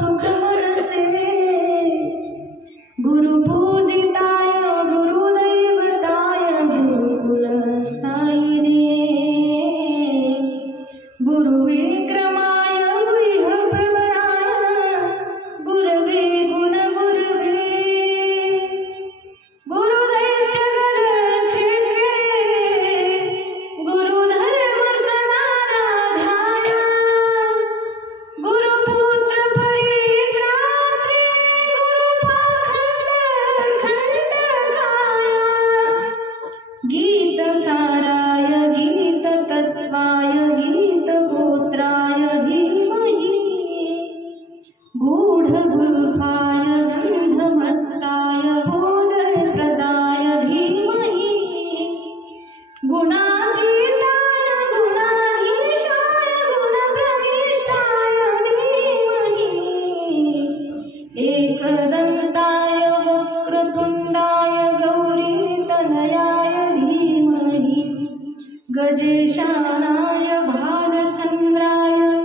Okay. एकदन्ताय वक्रतुण्डाय गौरीतनयाय धीमहि। गजेशानाय भालचन्द्राय